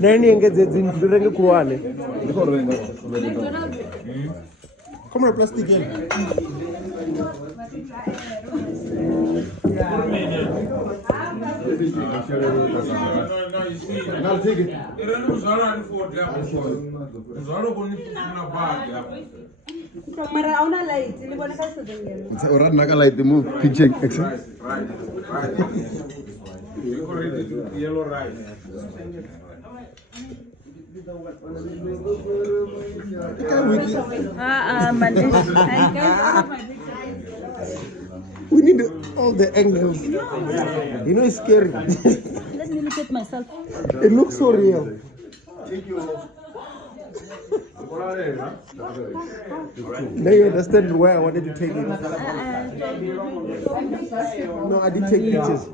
Nani engedze ndurenge kuwane. Come on, plastic again. Now take it. Light, move picture. Yellow rice. We need all the angles. You know, it's scary. Let me look at myself. It looks so real. Now you understand why I wanted to take it. No, I did take pictures.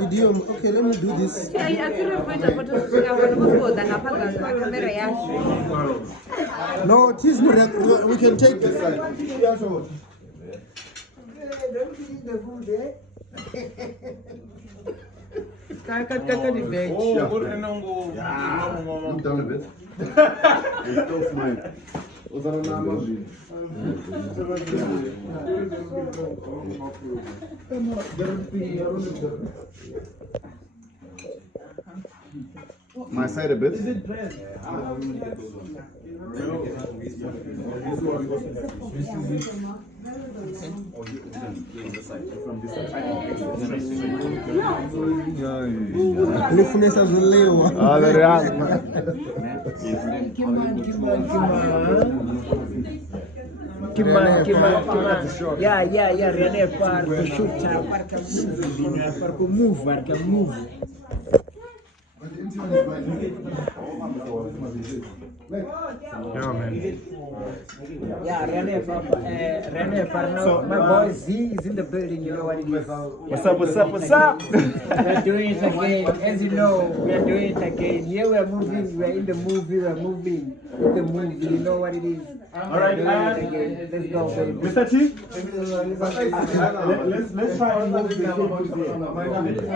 Video. Okay, let me do this. No, it is not. We can take this side. Look down a bit. It's still smiling. My side a bit. Is it bread? Yeah, man. Yeah, Rene, my boys, he is in the building, you know what it is. What's up? We are doing it again, as you know, we are doing it again. Here we are moving, we are in the movie, we are moving in the movie, you know what it is. All right, let's go, baby. Mr. Chief, let's try and move the